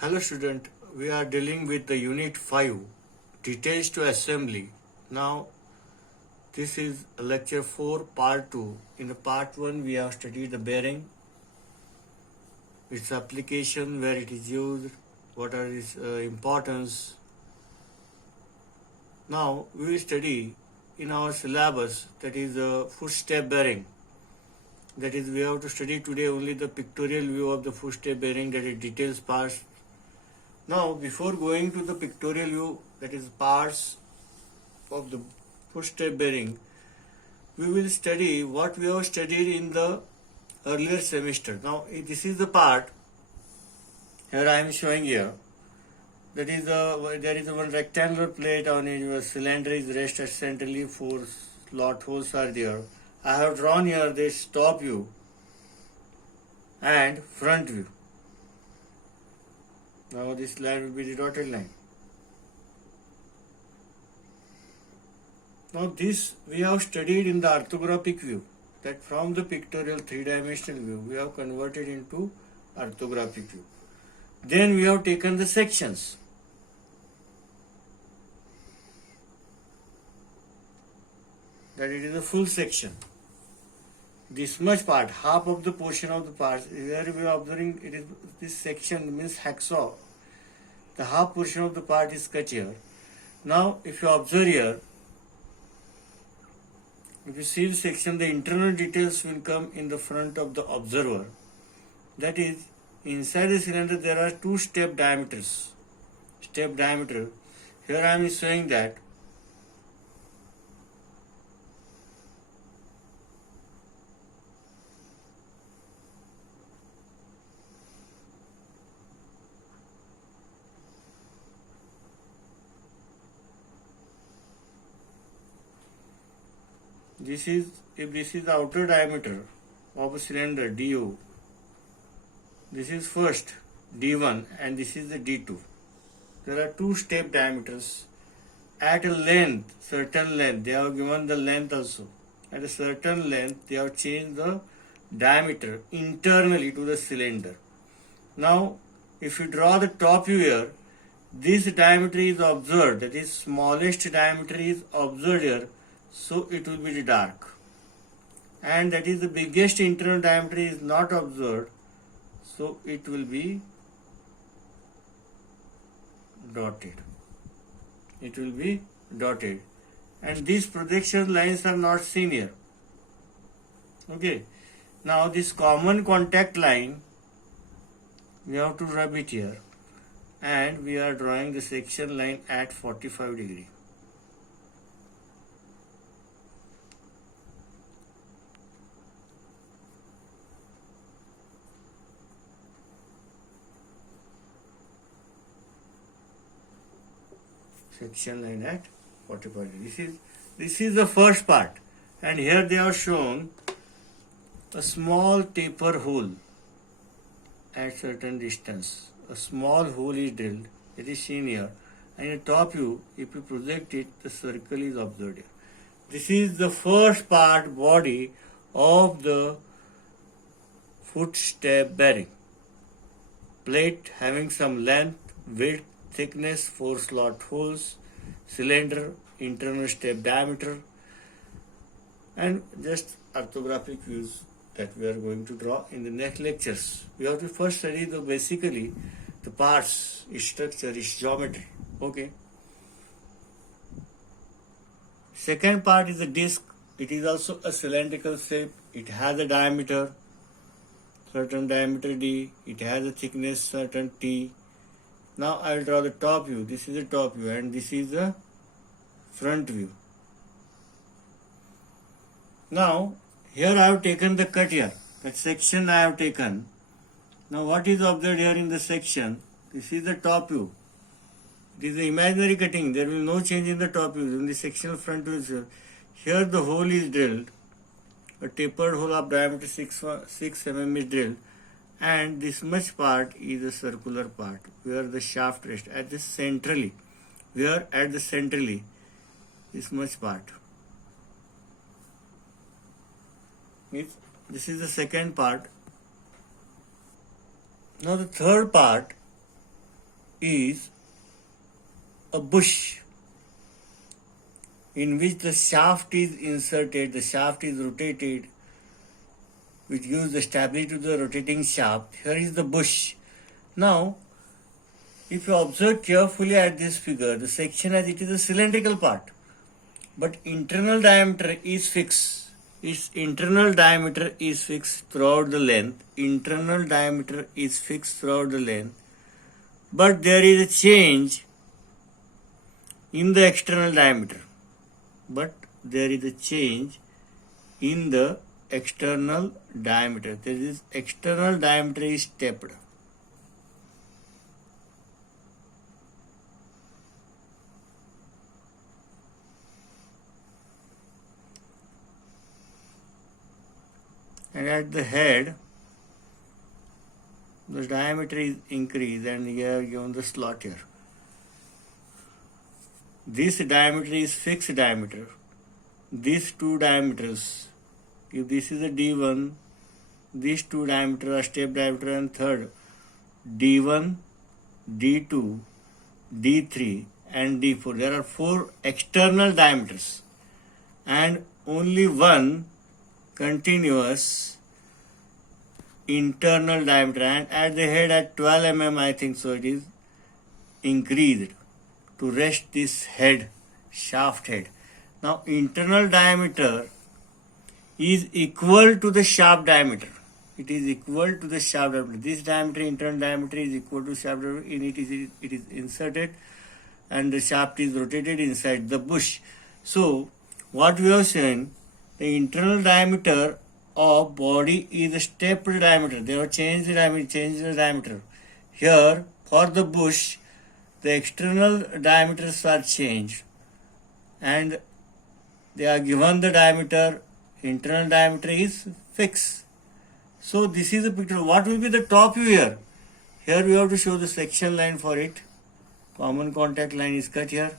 Hello student, we are dealing with the unit 5 details to assembly. Now this is lecture 4 part 2. In the part 1 we have studied the bearing, its application, where it is used, what are its importance. Now we will study in our syllabus, that is the footstep bearing. That is, we have to study today only the pictorial view of the footstep bearing, that is details parts. Now, before going to the pictorial view, that is parts of the footstep bearing, we will study what we have studied in the earlier semester. Now, this is the part here I am showing here. That is there is one rectangular plate on which a cylinder is rested centrally. 4 slot holes are there. I have drawn here this top view and front view. Now this line will be the dotted line. Now this we have studied in the orthographic view, that from the pictorial 3-dimensional view we have converted into orthographic view. Then we have taken the sections. That it is a full section. This much part, half of the portion of the parts, here we are observing it is this section means hacksaw. The half portion of the part is cut here. Now, if you observe here, if you see the section, the internal details will come in the front of the observer. That is, inside the cylinder there are 2 step diameters. Step diameter. Here I am showing that this is the outer diameter of a cylinder DO. This is first D1 and this is the D2. There are 2 step diameters. At a length, certain length, they have given the length also. At a certain length, they have changed the diameter internally to the cylinder. Now, if you draw the top view here, this diameter is observed, that is smallest diameter is observed here, so it will be the dark. And that is the biggest internal diameter is not observed, so it will be dotted. It will be dotted. And these projection lines are not seen here. Okay. Now this common contact line, we have to rub it here. And we are drawing the section line at 45 degree. Section line at 45 degree. This is the first part, and here they are shown a small taper hole at certain distance. A small hole is drilled, it is seen here, and in the top view, if you project it, the circle is observed here. This is the first part, body of the footstep bearing. Plate having some length, width, thickness, 4 slot holes, cylinder, internal step diameter, and just orthographic views that we are going to draw in the next lectures. We have to first study basically the parts, its structure, its geometry. Okay. Second part is the disc. It is also a cylindrical shape. It has a diameter, certain diameter D. It has a thickness, certain T. Now I will draw the top view. This is the top view and this is the front view. Now here I have taken the cut here. That section I have taken. Now what is observed here in the section? This is the top view. It is the imaginary cutting. There will be no change in the top view. In the sectional front view, here the hole is drilled. A tapered hole of diameter 6 mm is drilled. And this much part is a circular part where the shaft rests at the centrally. Where at the centrally, this much part. This is the second part. Now the third part is a bush in which the shaft is inserted, the shaft is rotated, which gives the stability to the rotating shaft. Here is the bush. Now, if you observe carefully at this figure, the section as it is a cylindrical part, but internal diameter is fixed. Its internal diameter is fixed throughout the length. Internal diameter is fixed throughout the length, but there is a change in the external diameter. But there is a change in the external diameter. There is external diameter is stepped. And at the head, the diameter is increased, and you have given the slot here. This diameter is fixed diameter. These two diameters, if this is a D1, these two diameters are step diameter, and third D1, D2, D3 and D4. There are four external diameters and only one continuous internal diameter, and at the head at 12 mm I think so it is increased to rest this head, shaft head. Now internal diameter is equal to the shaft diameter. It is equal to the shaft diameter. This diameter, internal diameter, is equal to shaft diameter. In it is inserted and the shaft is rotated inside the bush. So what we have seen, the internal diameter of body is a stepped diameter. They have changed the diameter. Here for the bush, the external diameters are changed and they are given the diameter, internal diameter is fixed. So this is a picture. What will be the top view here? Here we have to show the section line for it. Common contact line is cut here.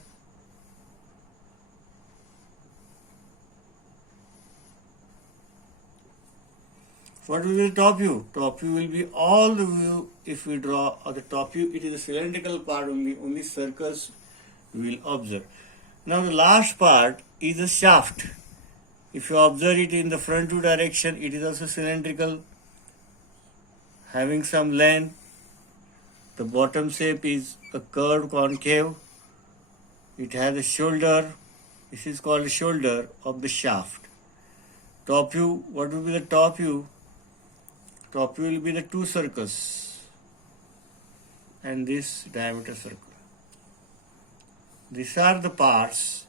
What will be the top view? Top view will be all the view. If we draw the top view, it is a cylindrical part only circles we will observe. Now the last part is a shaft. If you observe it in the front view direction, it is also cylindrical, having some length. The bottom shape is a curved concave. It has a shoulder. This is called the shoulder of the shaft. Top view, what will be the top view? Top view will be the two circles and this diameter circle. These are the parts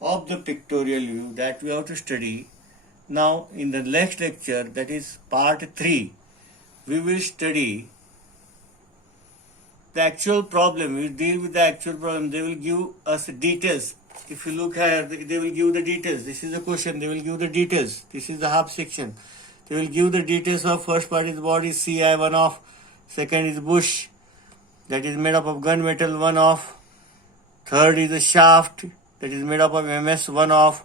of the pictorial view that we have to study. Now in the next lecture, that is part 3, we will study the actual problem. We will deal with the actual problem. They will give us details. If you look here, they will give the details. This is the question. They will give the details. This is the half section. They will give the details of first part is body, CI 1 off. Second is bush, that is made up of gunmetal 1 off. Third is the shaft, that is made up of MS 1 off.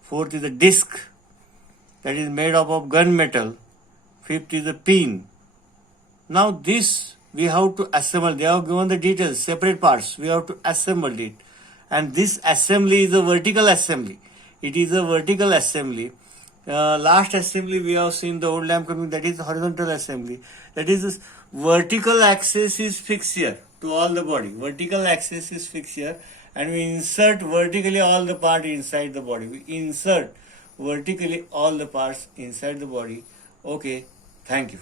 Fourth is the disc, that is made up of gunmetal. Fifth is the pin. Now this we have to assemble. They have given the details, separate parts. We have to assemble it. And this assembly is a vertical assembly. It is a vertical assembly. Last assembly we have seen the old lamp coming, that is horizontal assembly. That is this vertical axis is fixed here to all the body. Vertical axis is fixed here and we insert vertically all the part inside the body. We insert vertically all the parts inside the body. Okay, thank you.